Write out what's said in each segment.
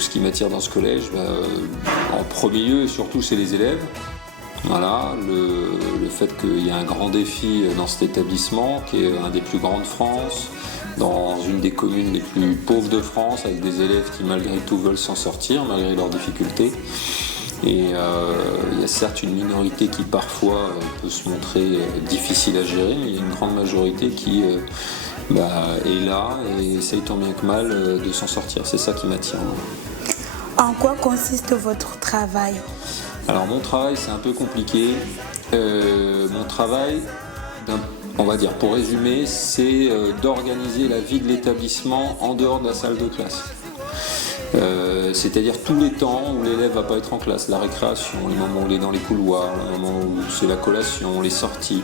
Donc ce qui m'attire dans ce collège, en premier lieu et surtout c'est les élèves. Voilà, le fait qu'il y a un grand défi dans cet établissement qui est un des plus grands de France, dans une des communes les plus pauvres de France, avec des élèves qui malgré tout veulent s'en sortir, malgré leurs difficultés. Et il y a certes une minorité qui parfois peut se montrer difficile à gérer, mais il y a une grande majorité qui est là et essaye tant bien que mal de s'en sortir. C'est ça qui m'attire. En quoi consiste votre travail ? Alors mon travail c'est un peu compliqué. Mon travail, on va dire pour résumer, c'est d'organiser la vie de l'établissement en dehors de la salle de classe. C'est-à-dire tous les temps où l'élève va pas être en classe, la récréation, les moments où il est dans les couloirs, les moments où c'est la collation, les sorties.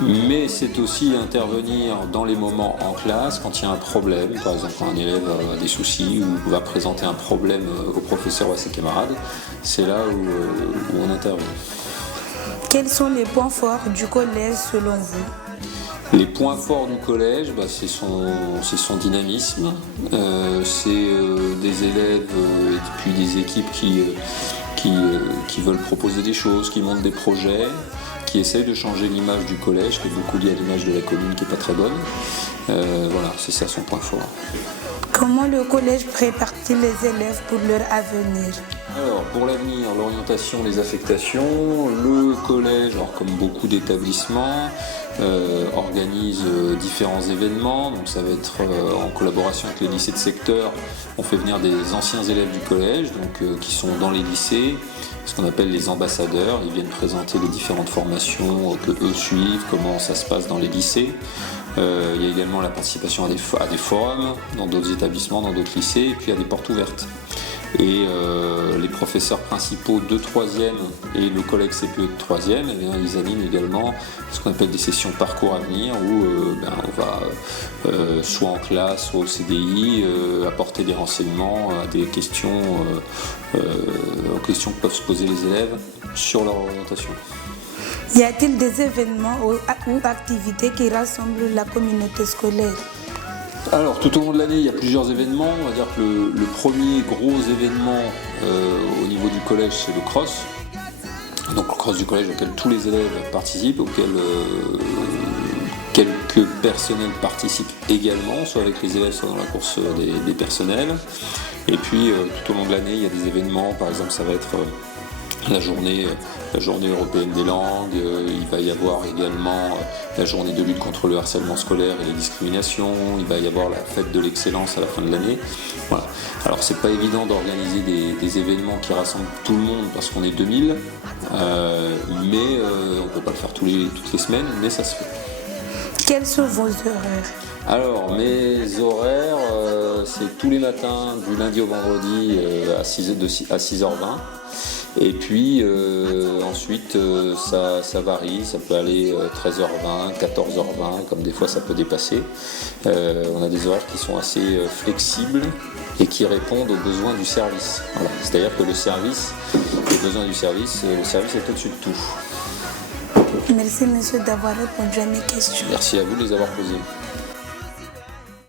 Mais c'est aussi intervenir dans les moments en classe quand il y a un problème, par exemple quand un élève a des soucis ou va présenter un problème au professeur ou à ses camarades, c'est là où on intervient. Quels sont les points forts du collège selon vous ? Les points forts du collège, c'est son dynamisme, c'est des élèves et puis des équipes qui veulent proposer des choses, qui montent des projets, qui essayent de changer l'image du collège, qui est beaucoup liée à l'image de la commune qui n'est pas très bonne. Voilà, c'est ça son point fort. Comment le collège prépare-t-il les élèves pour leur avenir ? Alors, pour l'avenir, l'orientation, les affectations, le collège, alors comme beaucoup d'établissements, organise différents événements. Donc ça va être en collaboration avec les lycées de secteur. On fait venir des anciens élèves du collège, donc qui sont dans les lycées, ce qu'on appelle les ambassadeurs. Ils viennent présenter les différentes formations que eux suivent, comment ça se passe dans les lycées. Il y a également la participation à des forums dans d'autres établissements, dans d'autres lycées, et puis à des portes ouvertes. Et les professeurs principaux de 3e et le collègue CPE de 3e, ils animent également ce qu'on appelle des sessions parcours à venir où on va soit en classe, soit au CDI apporter des renseignements à des questions, aux questions que peuvent se poser les élèves sur leur orientation. Y a-t-il des événements ou activités qui rassemblent la communauté scolaire ? Alors tout au long de l'année, il y a plusieurs événements. On va dire que le premier gros événement au niveau du collège, c'est le cross. Donc le cross du collège auquel tous les élèves participent, auquel quelques personnels participent également, soit avec les élèves, soit dans la course des personnels. Et puis tout au long de l'année, il y a des événements, par exemple ça va être la journée européenne des langues, il va y avoir également la journée de lutte contre le harcèlement scolaire et les discriminations, il va y avoir la fête de l'excellence à la fin de l'année. Voilà. Alors c'est pas évident d'organiser des événements qui rassemblent tout le monde parce qu'on est 2000, mais on peut pas le faire toutes les semaines, mais ça se fait. Quels sont vos horaires ? Alors mes horaires, c'est tous les matins du lundi au vendredi à 6h20. Et puis ensuite ça varie, ça peut aller 13h20, 14h20, comme des fois ça peut dépasser. On a des horaires qui sont assez flexibles et qui répondent aux besoins du service. Voilà. C'est-à-dire que les besoins du service, le service est au-dessus de tout. Merci monsieur d'avoir répondu à mes questions. Merci à vous de les avoir posées.